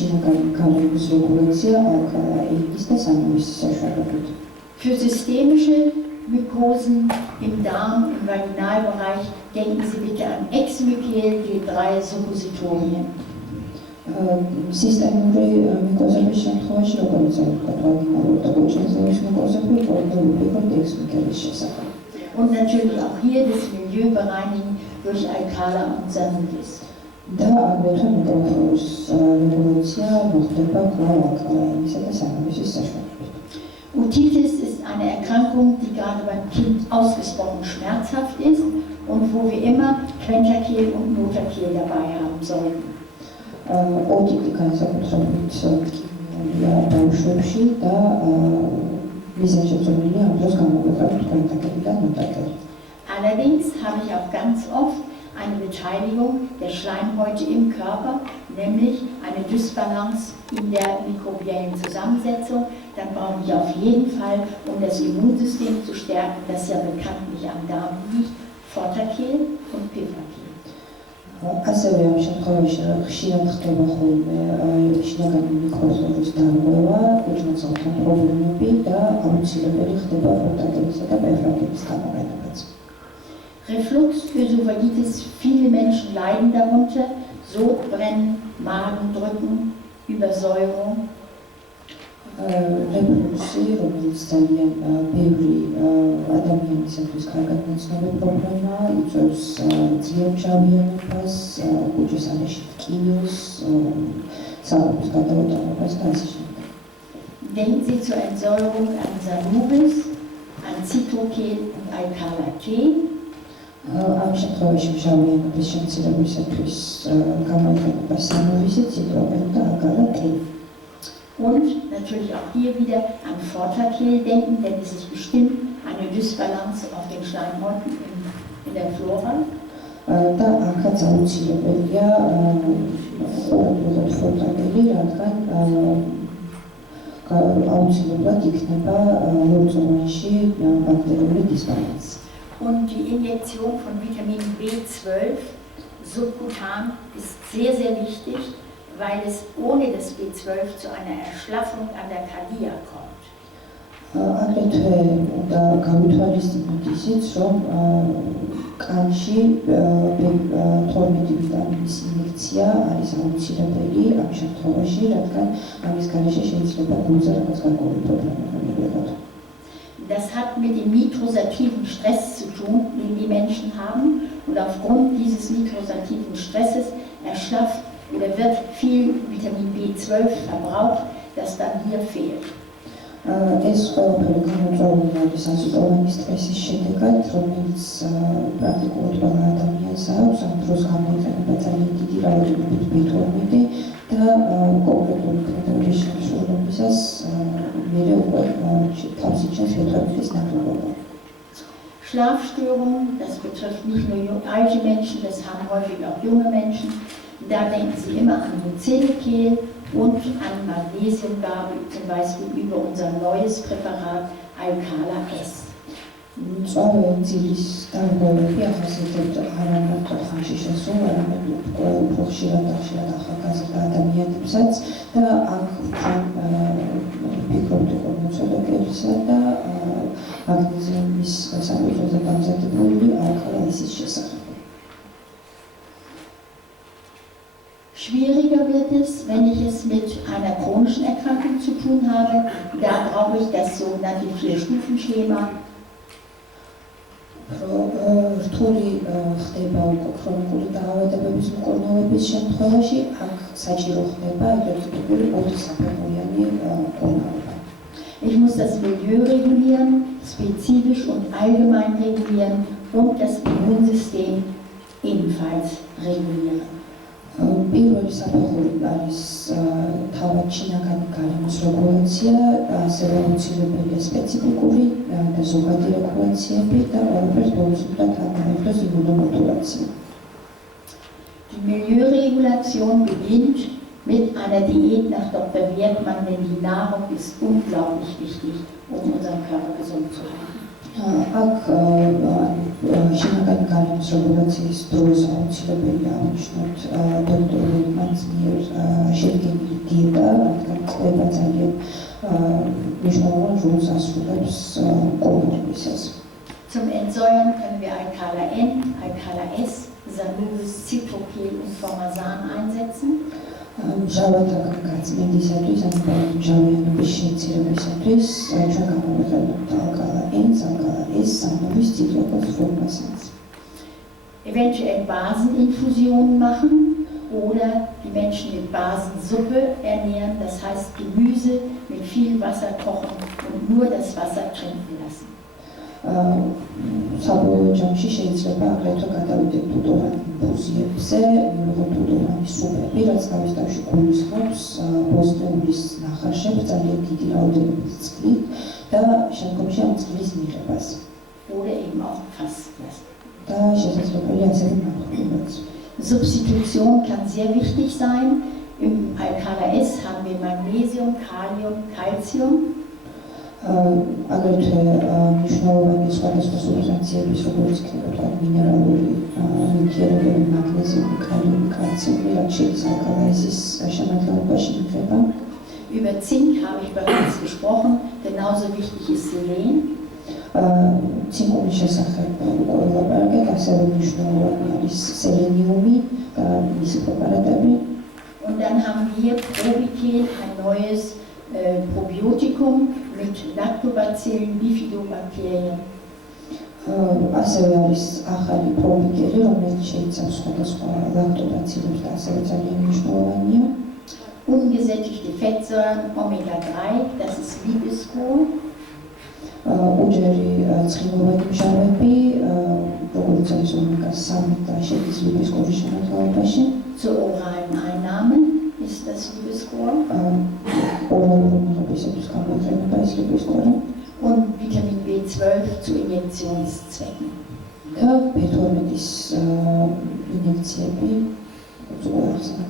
შინაგანი გარემოს რეგულაცია AIDS და სამების საშუალებით. Für systemische Mykosen im Darm, im Vaginalbereich, denken Sie bitte an Exmykel G3 Suppositorien. Системური მიკოზების შემთხვევაში, როგორც ვთქვათ, ვაგინალური და გოჩნელის მიკოზები პრობლემები ვიყავთ ექსმიკელის შესახებ. Und natürlich auch hier das Milieu bereinigen durch Alcala und Sanudis. Da agretre mikroflores regulația moxteba klar alcalainisa da sanudis sashvaებით. Otitis ist eine Erkrankung, die gerade beim Kind ausgesprochen schmerzhaft ist und wo wir immer Quentakel und Notakel dabei haben sollten. Otiti განსაკუთრებით კიმიურია ბავშვებში და მიზანშეწონილია ამ დროს გამოვიყენოთ Quentakel და Notakel. Allerdings habe ich auch ganz oft eine Beteiligung der Schleimhäute im Körper, nämlich eine Dysbalance in der mikrobiellen Zusammensetzung. Dann brauche ich auf jeden Fall, um das Immunsystem zu stärken, das ja bekanntlich am Darm liegt, Fortakel und Pivakel. ასევე ამ შემთხვევაში ხშირად ხდება ხოლმე შინაგანი მიკროფლორის დარღვევა, კუჭმოცალთან პრობლემები და აუცილებელი ხდება Fortakelisა და Pivakelis გამოყენებაც. Reflux, Ösophagitis, viele Menschen leiden darunter, Sodbrennen, Magendrücken, Übersäuerung. Refluxi, რომელიც ძალიან ბევრი ადამიანისათვის კარგად მოცნობი პრობლემაა, იწვევს ძიებშავიანობას, კუჭის არეში ტკივილს, სალობის გადაუტანებას და ასე შემდეგ. Denken Sie zur Entsäuerung an Sanubis, an Citrokel und Alcala-T. Am შემთხვევაში მშავიანობის შემცირებისათვის გამოიყენება Sanovis, Citrokel და Alcala-T. Und natürlich auch hier wieder an Fortakel denken, denn es ist bestimmt eine Dysbalance auf den Schleimhäuten in der Flora. Da akაც აუცილებელია უყურებთ Fortakeli, რადგან აუცილებლად იქნება ლორწოვანში ბაქტერიული დისბალანსი. Und die Injektion von Vitamin B12 subkutan ist sehr, sehr wichtig, weil es ohne das B12 zu einer Erschlaffung an der Kardia kommt. აგრეთვე უნდა გავითვალისწინოთ ისიც, რომ კანში 12 ვიტამინის ინjekცია არის აუცილებელი ამ შემთხვევაში, რადგან ამის გარეშე შეიძლება გულზე რაღაც გარკვეული პრობლემები ვიყოთ. Das hat mit dem nitrosativen Stress zu tun, den die Menschen haben, und aufgrund dieses nitrosativen Stresses erschlafft oder wird viel Vitamin B12 verbraucht, das dann hier fehlt. ეს ყველაფერი გამოწვეულია სასიტოვანი სტრესის შედეგად, რომელიც პრაქტიკულად ყველა ადამიანს აქვს, ამ დროს გამოიყენება ძალიან დიდი რაოდენობით B12 და კონკრეტული კრიტერიების შემსრულებისას მერე უკვე თავს იჩენს B12-ის ნაკლებობა. Schlafstörungen, das betrifft nicht nur alte Menschen, das haben häufig auch junge Menschen. Da denken Sie immer an Nucelokel und an Magnesiumgabe, zum Beispiel über unser neues Präparat Alcala-S. მწვავე ძილის დარღვევები ახასიათებთ არა მარტო ხანში შესულ, არამედ უფრო ხშირად ახალგაზრდა ადამიანებსაც და აქ ფიქრობთ უკვე Nucelokelისა და მაგნეზიუმის სამეცნიერო დამზადებული Alcala-S-ის შესახებ. Schwieriger wird es, wenn ich es mit einer chronischen Erkrankung zu tun habe. Da brauche ich das sogenannte 4-Stufen-Schema. რთული ხდება უკვე ქრონიკული დაავადებების მკურნალობის შემთხვევაში, აქ საჭირო ხდება ეგრეთებული 4 საფეხურიანი მკურნალობა. Ich muss das Milieu regulieren, spezifisch und allgemein regulieren und das Immunsystem ebenfalls regulieren. პირველი საფეხური არის თავად შინაგანი გარემოს რეგულაცია, ასევე აუცილებელია სპეციფიკური და ზოგადი რეგულაციები და ყველაფერს ბოლოს უნდა თანაერთოს იმუნომოდულაცია. Die Milieuregulation beginnt mit einer Diät nach Dr. Werkmann, denn die Nahrung ist unglaublich wichtig, um unseren Körper gesund zu halten. აქ შინაგანი გარემოს რეგულაციის დროს აუცილებელია აღნიშნოთ დოქტორ ლეიმანის მიერ შედგენილი დიეტა, რადგან წლება ძალიან მნიშვნელოვან როლს ასრულებს კოლონიზაციას. Zum Entsäuern können wir Alkala N, Alkala S, Sanubis, Citrokel und Formasan einsetzen. მჟავათაგან გაწმენდისათვის, ან მჟავიანობის შემცირებისათვის ჩვენ გამოვიყენებთ ალკალა N, ალკალა S, Sanubis, Citrokel, Formasan. Eventuell Baseninfusionen machen oder die Menschen mit Basensuppe ernähren, das heißt Gemüse mit viel Wasser kochen und nur das Wasser trinken lassen. საბოლოო ჯამში შეიძლება აგრეთვე გადავიდეთ ტუტორან ინფუზიებზე, მივიღოთ ტუტორანის სუპები, რაც თავის თავში გულისხმობს ბოსტნეულის ნახარშებს ძალიან დიდი რაოდენობით წყლით და შემდგომში ამ წყლის მიღებას. Oder eben auch fast lassen. და შესაძლებელია ასევე ნახულობაც. Substitution kann sehr wichtig sein. Im Alkala S haben wir Magnesium, Kalium, Calcium. აგრეთვე მნიშვნელოვანი სხვადასხვა სუბსტანციების, როგორც იქნება მინერალური ნივთიერებები, მაგნეზიუმი, კალიუმი, კალციუმი, რაც შედის ალკალა S-ის შემადგენლობაში იქნება. Über Zink habe ich bereits gesprochen, genauso wichtig ist Selen. ცინკულის შესახებ უკვე ვლაპარაკეთ, ასევე მნიშვნელოვანი არის სელენიუმი და მისი პრეპარატები. Und dann haben wir Probikel, ein neues Probiotikum mit Lactobacillen, Bifidobakterien. ასევე არის ახალი პრობიკელი, რომელიც შეიცავს სხვადასხვა ლაქტობაცილებს და ასევე ძალიან მნიშვნელოვანია. Ungesättigte Fettsäuren, Omega-3, das ist Liebeskur. უჯერი ცხიმოვანი მჟავები, როგორც არის ომეგა-3 და შედის ლიბესკურის შემადგენლობაში. Zur oralen Einnahme ist das Liebeskur. ორალური მიღებისათვის გამოიყენება ეს ლიბესკური. Und Vitamin B12 zu Injektionszwecken. და B12-ის ინjekციები зүгээр ახსნა.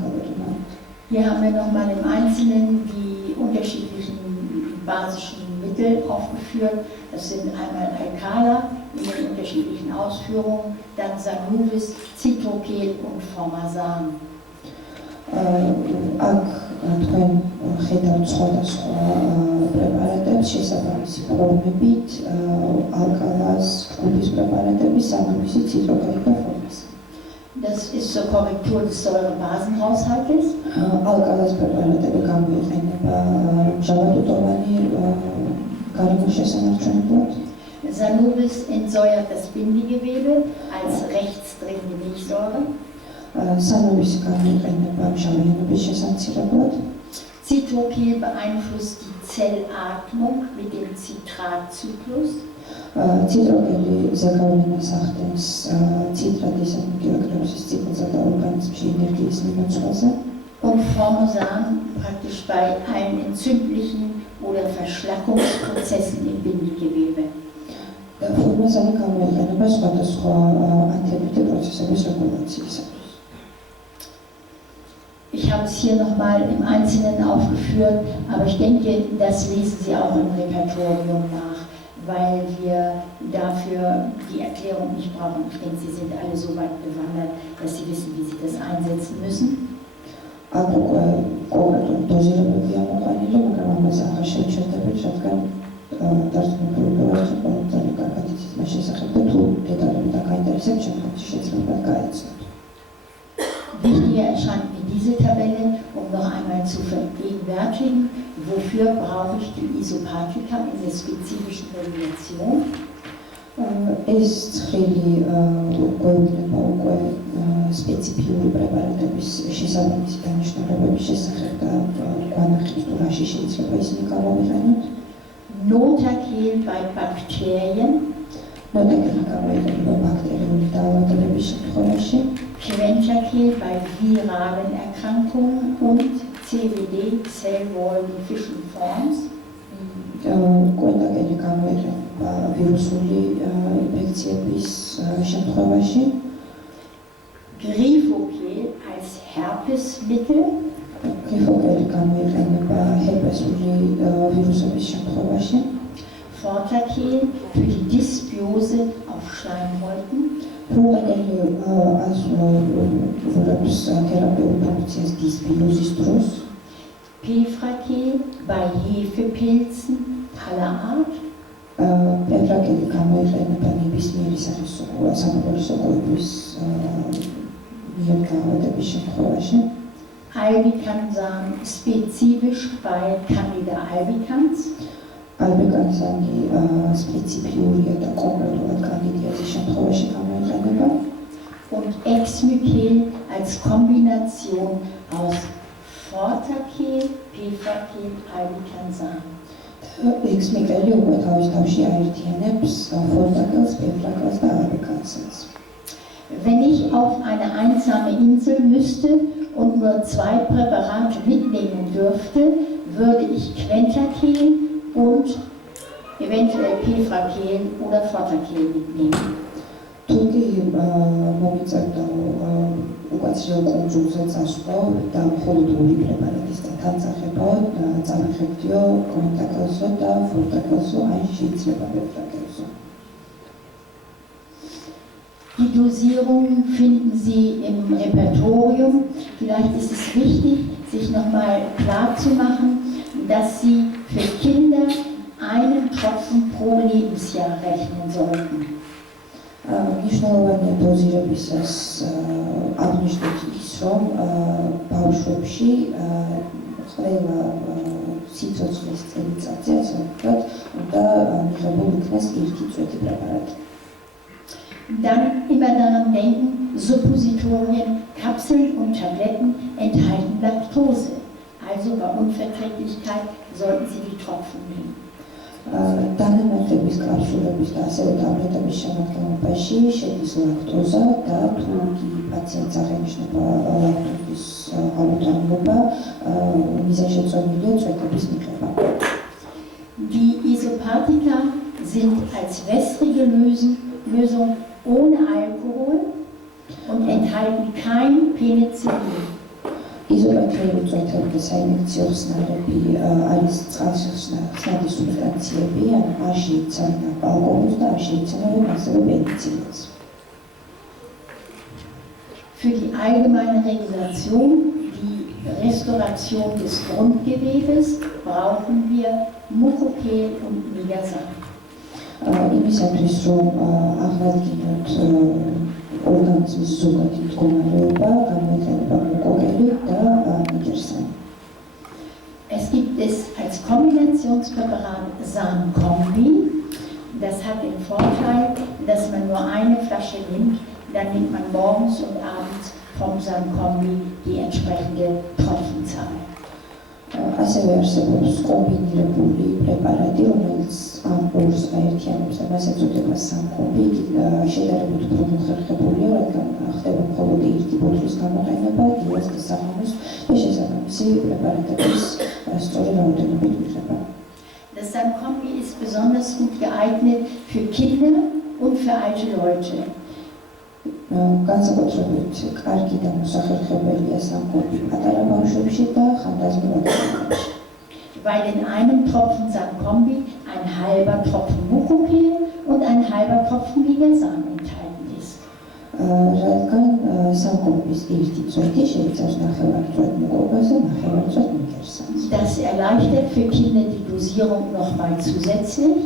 Hier haben wir nochmal im Einzelnen die unterschiedlichen basischen Mittel aufgeführt. Das sind einmal Alkala in den unterschiedlichen Ausführungen, dann Sanubis, Citrokel und Formasan. აქ თქვენ ხედავთ სხვადასხვა პრეპარატებს შესაბამისი ფორმებით, ალკალას, ჯგუფის პრეპარატები, სანუბისი, ციტროკელი და ფორმასანი. Das ist zur Korrektur des Säurebasenhaushaltes. ალკალას პრეპარატები გამოიყენება მჟავადუტოვანი გარემოს შესანარჩუნებლად. Sanubis entsäuert das Bindegewebe als rechtsdrehende Milchsäure. სანუბისი გამოიყენება მჟავიანობის შესამცირებლად. Citrokel beeinflusst die Zellatmung mit dem Citratzyklus. ციტროკელი ზეგავლენას ახდენს ციტრატის გეოგრაფიის ციკლსა და ორგანიზმში ენერგიის მიმოწვაზე. Und Formasan praktisch bei allen entzündlichen oder Verschlackungsprozessen im Bindegewebe. Formasani გამოიყენება სხვადასხვა ანტიბიოტიკ პროცესების რეგულაციისათვის. Ich habe es hier nochmal im Einzelnen aufgeführt, aber ich denke, das lesen Sie auch im Repertorium nach, weil wir dafür die Erklärung nicht brauchen. Ich denke, Sie sind alle so weit bewandert, dass Sie wissen, wie Sie das einsetzen müssen. Wichtiger erscheint mir diese Tabelle, um noch einmal zu vergegenwärtigen, wofür brauche ich die Isopathika in der spezifischen Regulation. ეს ცხელი გვეუბნება უკვე სპეციფიური პრეპარატების შესაბამისი დანიშნულებების შესახებ და გვანახის თუ რაში შეიძლება ისინი გამოვიყენოთ. Notakel bei Bakterien. Notakel გამოიყენება ბაქტერიული დაავადებების შემთხვევაში. Quenchakel bei viralen Erkrankungen und CWD, Cell Wall Deficient Forms. Quenchakel გამოიყენება ვირუსული ინფექციების შემთხვევაში. Grifokel als Herpesmittel. Grifokel გამოიყენება ჰერპესული ვირუსების შემთხვევაში. Vorterkehl für die Dysbiose auf Schleimhäuten. Pfefferkehl bei Hefepilzen aller Art. Albicansamen spezifisch bei Candida albicans. Und Exmykel als Kombination aus Vorterkehl, Pfefferkehl, Albicansamen. Wenn ich auf eine einsame Insel müsste und nur 2 Präparate mitnehmen dürfte, würde ich Quentakehl und eventuell Pfefferkehl oder Vorterkehl mitnehmen. Die Dosierung finden Sie im Repertorium. Vielleicht ist es wichtig, sich nochmal klarzumachen, dass Sie für Kinder einen Tropfen pro Lebensjahr rechnen sollten. მნიშვნელოვანია დოზირებისას აღნიშნოთ ის, რომ ბავშვებში ყველა სიცოცხლის წელიწადზე, ასე ვთქვათ, უნდა მიღებულ იქნას ერთი წვეთი პრეპარატი. Dann immer daran denken, Suppositorien, Kapseln und Tabletten enthalten Laktose. Also bei Unverträglichkeit sollten Sie die Tropfen nehmen. დანამატების კაფსულების და ასევე ტაბლეტების შემადგენლობაში შედის ლაქტოზა და თუ პაციენტს აღენიშნება ლაქტოზის ალერგია, მიზანშეწონილია წვეტების მიღება. Die Isopathika sind als wässrige Lösung ohne Alkohol und enthalten kein Penicillin. იზოპათიური წვეთები და საინფექციო ხსნარები არის წყალხსნადი სუბსტანციები, ან არ შეიცავენ ალკოჰოლს და არ შეიცავენ ასევე პეnicillins. Für die allgemeine Regulation, die Restauration des Grundgewebes, brauchen wir Mucokel und Nigazan. იმისათვის რომ აღადგინოთ ორგანიზმის ზოგადი მდგომარეობა, გამოიყენება მუკოკელი და ნიგერსანი. Es gibt es als Kombinationspräparat San-Kombi. Das hat den Vorteil, dass man nur eine Flasche nimmt, dann nimmt man morgens und abends vom San-Kombi die entsprechende Tropfenzahl. ასევე არსებობს კომბინირებული პრეპარატი, რომელიც ამ ორს აერთიანებს და მას ეწოდება San-Kombi. შედარებით უფრო მოხერხებულია, რადგან ხდება მხოლოდ ერთი ბოთლის გამოყენება, დილას და საღამოს და შესაბამისი პრეპარატების სწორი რაოდენობით მიღება. Das San-Kombi ist besonders gut geeignet für Kinder und für alte Leute. განსაკუთრებით კარგი და მოსახერხებელია San-Kombi პატარა ბავშვებში და ხანდაზმულ ადამიანებში. Weil in einem Tropfen San-Kombi ein halber Tropfen Mucokel und ein halber Tropfen Nigazan enthalten ist. რადგან San-Kombis ერთი წვეთი შეიცავს ნახევარწვეთ მუკოკელს და ნახევარწვეთ ნიგერსანს. Das erleichtert für Kinder die Dosierung nochmal zusätzlich.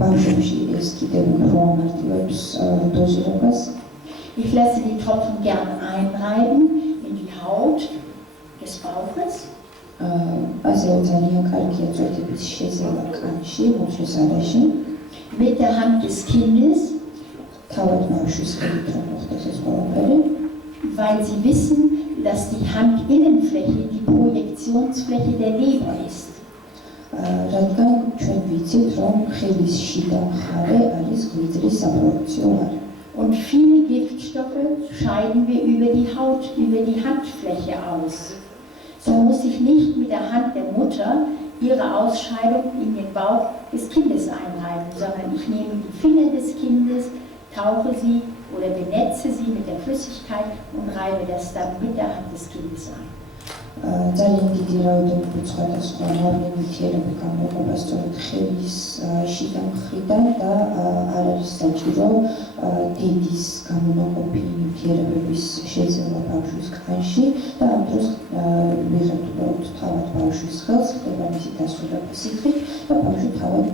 ბავშვებში ეს კიდევ უფრო ამარტივებს დოზირებას. Ich lasse die Tropfen gern einreiben in die Haut des Bauches. ასევე ძალიან კარგია წვეთების შეზევა კანში, მოჩესარეში. Mit der Hand des Kindes, თავად ბავშვის ხელით რომ მოხდეს ეს ყველაფერი. weil sie wissen, dass die Handinnenfläche die Projektionsfläche der Leber ist. რადგან ჩვენ ვიცით, რომ ხელის შიდა მხარე არის ღვიძლის საპროექციო არი. Und viele Giftstoffe scheiden wir über die Haut, über die Handfläche aus. So muss ich nicht mit der Hand der Mutter ihre Ausscheidung in den Bauch des Kindes einreiben, sondern ich nehme die Finger des Kindes, tauche sie oder benetze sie mit der Flüssigkeit und reibe das dann mit der Hand des Kindes ein. ძალიან დიდ დიდი რაოდენობით სხვადასხვა ნიტრატები გამოიყოფა სწორედ ხელის შიდა მხრიდან და არ არის საჭირო დედის გამონაყოფი ნივთიერებების შეძენა ბავშვის კანში და ამ დროს ვიღებთ უბრალოდ თავად ბავშვის ხელს, ხდება მისი დასრულება სითხით და ბავშვი თავად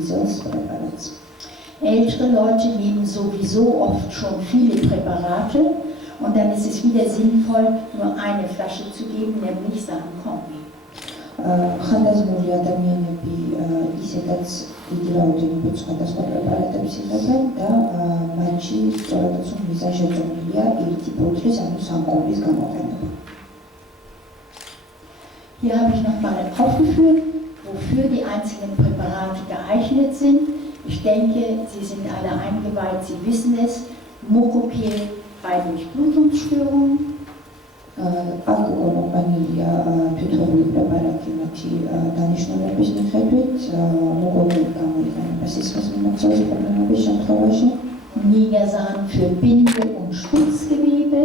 იზელს პრეპარატს. Ältere Leute nehmen sowieso oft schon viele Präparate und dann ist es wieder sinnvoll, nur eine Flasche zu geben, nämlich Samenkombi. ხანდაზმული ადამიანები ისედაც დიდი რაოდენობით სხვადასხვა პრეპარატებს იღებენ და მათში სწორედაც მიზანშეწონილია ერთი ბოთლის, ანუ სამკომბის გამოყენება. Hier habe ich nochmal aufgeführt, wofür die einzelnen Präparate geeignet sind. Ich denke, Sie sind alle eingeweiht, Sie wissen es. Mokopil bei Durchblutungsstörungen. აქ გამოყენილია თვითონული პრეპარატი მათი დანიშნულების მიხედვით, მოკოპილი გამოიყენება სისხლის მიმოქცევის პრობლემების შემთხვევაში. Nigersan für Binde- und Schutzgewebe.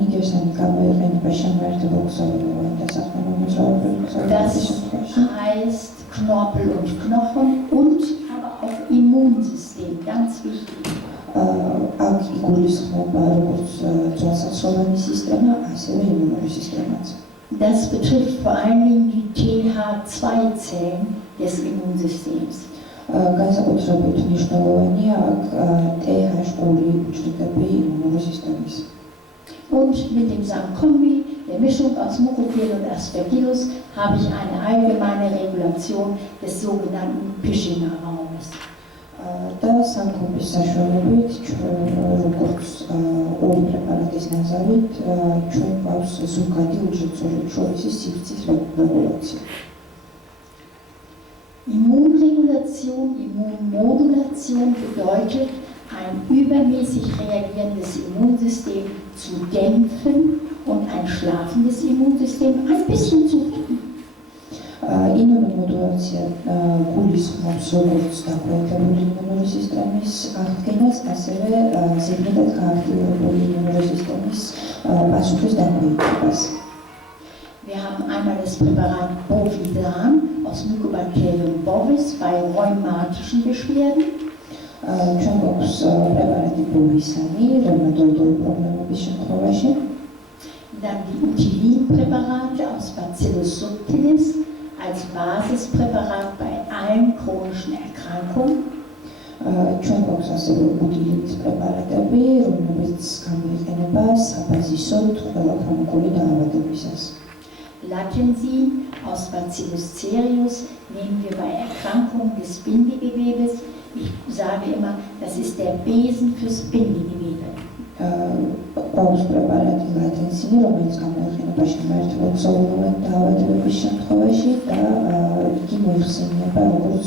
ნიგერსანი გამოიყენება შემაერთებელ და Das heißt Knorpel und Knochen und aber auch Immunsystem, ganz wichtig. აქ იგულისხმება როგორც ძვალსაცხოვანი სისტემა, ასევე იმუნური სისტემაც. Das betrifft vor allen Dingen die TH2-Zellen des Immunsystems. განსაკუთრებით მნიშვნელოვანია აქ TH2 უჯრედები იმუნური სისტემის. Und mit dem Samenkombi, der Mischung aus Mokopil und Aspergillus, habe ich eine allgemeine Regulation des sogenannten Piscina-Raumes. და სამკომბის საშუალებით როგორც ორი პრეპარატის ნაზავით ჩვენ გვაქვს ზოგადი უჯრედწოვრებს შორის სივრცის რეგულაცია. Immunregulation, Immunmodulation bedeutet, ein übermäßig reagierendes Immunsystem zu dämpfen und ein schlafendes Immunsystem ein bisschen zu wecken. Immunomodulация გულისხმობს როგორც დაქვეითებული იმუნური სისტემის აღდგენას, ასევე ზედმეტად გააქტივებული იმუნური სისტემის პასუხის დაქვეითებას. Wir haben einmal das Präparat Bovidan aus Mycobacterium bovis bei rheumatischen Beschwerden. ჩვენ გვაქვს პრეპარატი ბოვისანი რევმატოიდული პრობლემების შემთხვევაში. Dann die Utilin-Präparate aus Bacillus subtilis als Basispräparat bei allen chronischen Erkrankungen. ჩვენ გვაქვს ასევე უტილინის პრეპარატები, რომლებიც გამოიყენება საბაზისოდ ყველა ქრონიკული დაავადებისას. Latensin aus Bacillus cereus nehmen wir bei Erkrankungen des Bindegewebes. Ich sage immer, das ist der Besen fürs Bindegewebe. Გვაქვს პრეპარატი ლატენსინი, რომელიც გამოიყენება შემაერთებელ ქსოვილოვანი დაავადებების შემთხვევაში და იგი მოიხსენიება როგორც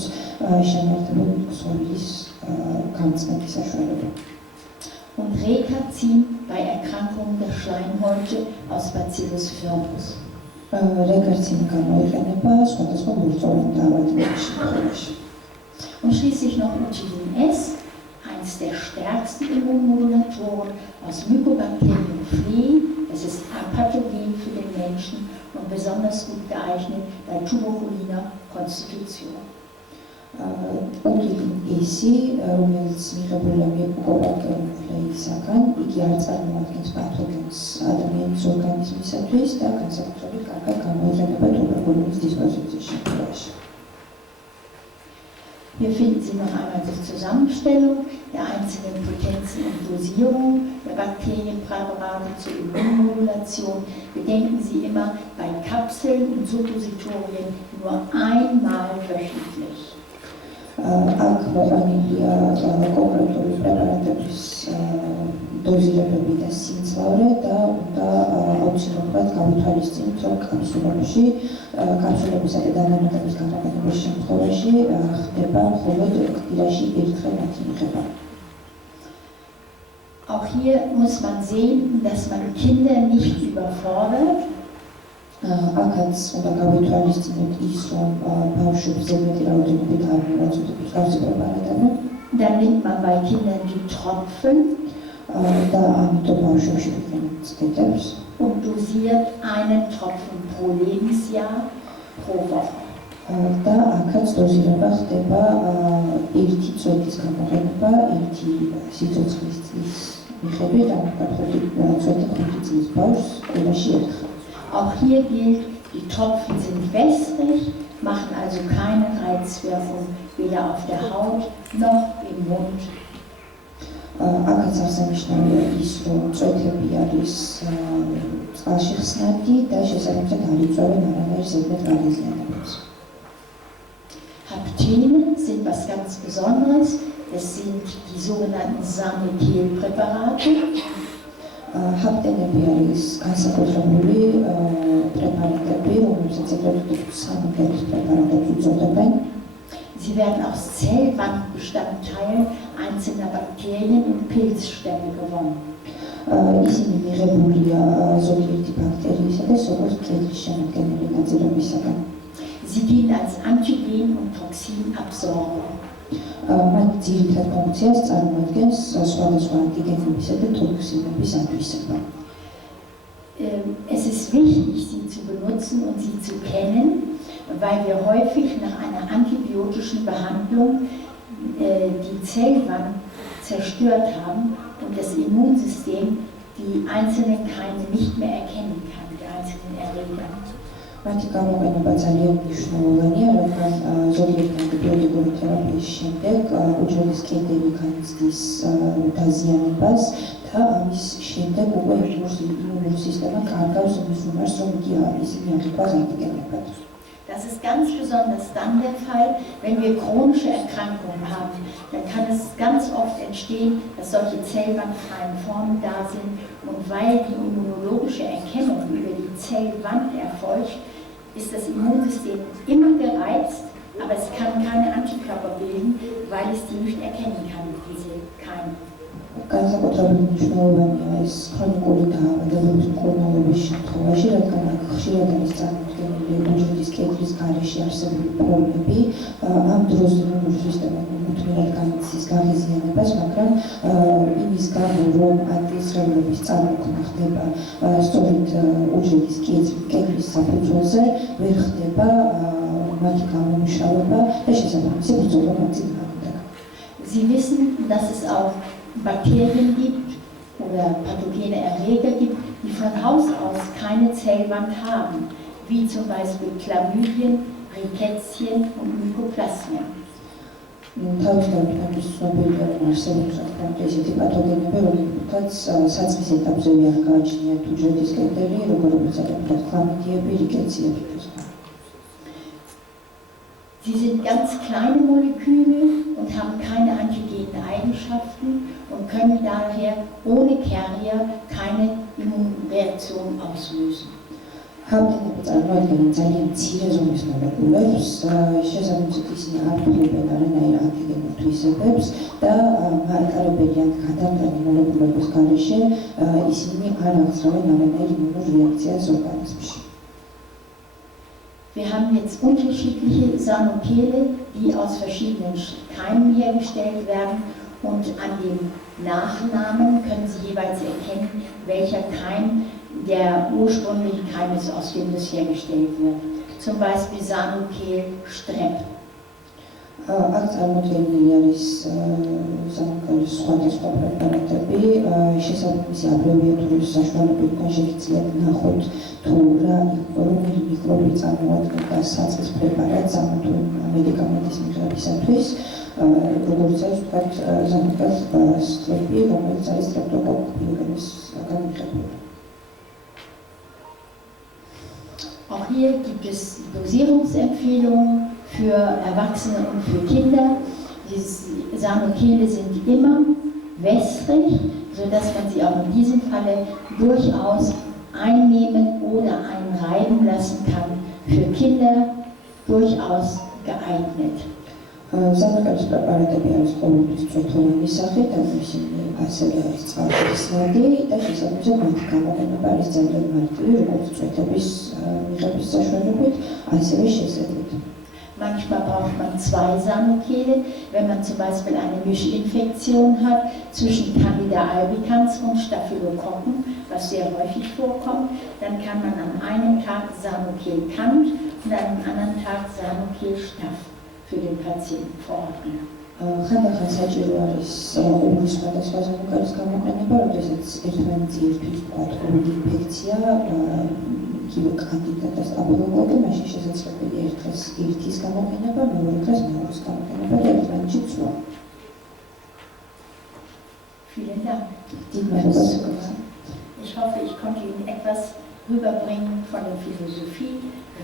შემაერთებელ ქსოვილის გამწმენდის საშუალება. Und Retazin bei Erkrankungen der Schleimhäute aus Bacillus firmus. რეკარცინი გამოიყენება სხვადასხვა ლურჯოვანი დაავადებების შემთხვევაში. Und schließlich noch Utilin S, eines der stärksten Immunmodulatoren aus Mycobacterium flea. Es ist apathogen für den Menschen und besonders gut geeignet bei tuberkuliner Konstitution. Utilin S-ი, რომელიც მიღებულია Mycobacterium flea-ისაგან, იგი არ წარმოადგენს პათოგენს ადამიანის ორგანიზმისათვის და განსაკუთრებით კარგად გამოიყენება ტუბერკულოზის დისპოზიციის შემთხვევაში. Hier finden Sie noch einmal die Zusammenstellung der einzelnen Potenzen und Dosierungen der Bakterienpräparate zur Immunmodulation. Bedenken Sie immer, bei Kapseln und Suppositorien nur einmal wöchentlich. აქ მოყენილია კონკრეტული პრეპარატების დოზირებები და სიმძლავრე და უნდა აუცილებლად გავითვალისწინოთ, რომ კაფსულებისა და დანამატების გამოყენების შემთხვევაში ხდება მხოლოდ კვირაში ერთხელ მათი მიღება. Auch hier muss man sehen, dass man Kinder nicht überfordert. Akაც უნდა გავითვალისწინოთ ის, რომ ბავშვებს ზედმეტი რაოდენობით არ მივაწოდოთ მსგავსი პრეპარატები. Dann nimmt man bei Kindern die Tropfen. და ამიტომ ბავშვებში ვიყენებთ ცდებს. und dosiert einen Tropfen pro Lebensjahr pro Woche. და აქაც დოზირება ხდება ერთი წვეთის გამოყენება, ერთი სიცოცხლის წლის მიხედვით, ამ წვეთი 5 წლის ბავშვს კვირაში ერთხელ. Auch hier gilt, die Tropfen sind wässrig, machen also keine Reizwirkung weder auf der Haut noch im Mund. აქაც აღსანიშნავია ის, რომ წვეთები არის წყალში ხსნადი და შესაბამისად არ იწვევენ არანაირ ზედმეტ გაღიზიანებას. Haptene sind was ganz Besonderes. Es sind die sogenannten Sanokel-Präparate. Haptenები არის განსაკუთრებული პრეპარატები, რომელსაც ეგრეთ sanokelis პრეპარატებს უწოდებენ. Sie werden aus Zellwandbestandteilen einzelner Bakterien und Pilzstämme gewonnen. ისინი მიღებულია ზოგიერთი ბაქტერიისა და როგორც კედლის შემადგენელი ნაწილებისაგან. Sie dienen als Antigen und Toxinabsorber. მათ ძირითად ფუნქციას წარმოადგენს სხვადასხვა ანტიგენებისა და ტოქსინების ათვისება. Es ist wichtig, sie zu benutzen und sie zu kennen, weil wir häufig nach einer antibiotischen Behandlung die Zellwand zerstört haben und das Immunsystem die einzelnen Keime nicht mehr erkennen kann, die einzelnen Erreger. მათი გამოყენება ძალიან მნიშვნელოვანია, რადგან ზოგიერთი ანტიბიოტიკური თერაპიის შემდეგ უჯრედის კედელი განიცდის დაზიანებას და ამის შემდეგ უკვე იმუნური სისტემა კარგავს მის უნარს, რომ ისინი აღიქვას ანტიგენებად. Das ist ganz besonders dann der Fall, wenn wir chronische Erkrankungen haben. Dann kann es ganz oft entstehen, dass solche zellwandfreien Formen da sind. Und weil die immunologische Erkennung über die Zellwand erfolgt, ist das Immunsystem immer gereizt, aber es kann keine Antikörper bilden, weil es die nicht erkennen kann, diese Keime. განსაკუთრებული მნიშვნელოვანია ეს ქრონიკული დაავადებების მკურნალობის შემთხვევაში, რადგან აქ ხშირად არის წარმოდგენილი უჯრედის კედლის გარეშე არსებული ფორმები, ამ დროს იმუნური სისტემა მუდმივად განიცდის გაღიზიანებას, მაგრამ იმის გამო, რომ ანტისრევლების წარმოქმნა ხდება სწორედ უჯრედის კედლის საფუძველზე, ვერ ხდება მათი გამომუშავება და შესაბამისი ბრძოლა მათ წინააღმდეგ. Sie wissen, dass es auch Bakterien gibt oder pathogene Erreger gibt, die von Haus aus keine Zellwand haben, wie zum Beispiel Chlamydien, Rickettsia und Mycoplasma. თავისთავად ცნობილია, რომ არსებობს ესეთი პათოგენები, რომლებიც საწყის ეტაპზევე არ გააჩნიათ უჯრედის კედელი, როგორიც ქლამიდიები, რიკეციები და სხვა. Sie sind ganz kleine Moleküle und haben keine antigenen Eigenschaften und können daher ohne Carrier keine Immunreaktion auslösen. Haptenები წარმოადგენენ ძალიან მცირე ზომის მოლეკულებს, შესაბამისად ისინი არ ფლობენ არანაირ ანტიგენურ თვისებებს და მაიტარებელიან გადამტანი მოლეკულების გარეშე ისინი არ აღწევენ არანაირ იმუნურ რეაქციას ორგანიზმში. Wir haben jetzt unterschiedliche Sanokele, die aus verschiedenen Keimen hergestellt werden und an dem Nachnamen können Sie jeweils erkennen, welcher Keim der ursprüngliche Keim ist, aus dem das hergestellt wird. Zum Beispiel Sanokel Strep. აქ წარმოდგენილი არის სამკალის სხვადასხვა პრეპარატები, შესაბამისი აბრევიატურის საშუალებიდან შეგიძლიათ ნახოთ თუ რომელი მიკრობი წარმოადგენდა საწყის პრეპარატს ამ თუ მედიკამენტის მიღებისათვის, როგორც არის ვთქვათ ზამკას სტრეპი, რომელიც არის სტრეპტოკოკ ვირუსგან მიღებული. Auch hier gibt es Dosierungsempfehlungen für Erwachsene und für Kinder. Die Sanokele sind immer wässrig, sodass man sie auch in diesem Falle durchaus einnehmen oder einreiben lassen kann. Für Kinder durchaus geeignet. Sanokelis პრეპარატები არის ყოველთვის წვეთოვანი სახით, ისინი ასევე არის წყალში ხსნადი და შესაბამისად მათი გამოყენება არის ძალიან მარტივი, როგორც წვეთების მიღების საშუალებით, ასევე შესაძლებელი. Manchmal braucht man 2 Sanukele. Wenn man zum Beispiel eine Mischinfektion hat zwischen Candida albicans und Staphylokokken, was sehr häufig vorkommt, dann kann man an einem Tag Sanukel Cand und an einem anderen Tag Sanukel Staph für den Patienten verordnen. ხანდახან საჭირო არის ორი სხვადასხვა ზანუკელის გამოყენება, როდესაც ერთმანეთი ერთვის პათოგენური ინფექცია, იგივე კანდიდა და სტაფილოკოკი, მაშინ შესაძლებელია ერთ დღეს ერთის გამოყენება, მეორე დღეს მეორის გამოყენება და ერთმანეთში ცვლა. Vielen Dank. მადლობა. Ich hoffe, ich konnte Ihnen etwas rüberbringen von der Philosophie,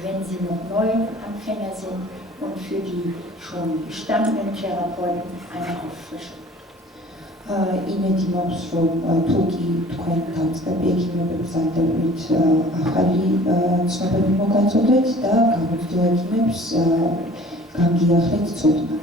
wenn Sie noch Neuanfänger sind und für die schon gestandenen Therapeuten eine Auffrischung. იმედი მაქვს, რომ თუ კი თქვენ დამწყები ექიმები ბრძანდებით ახალი ცნობები მოგაწოდეთ და გამოცდილ ექიმებს გამგიახლეთ ცოდნა.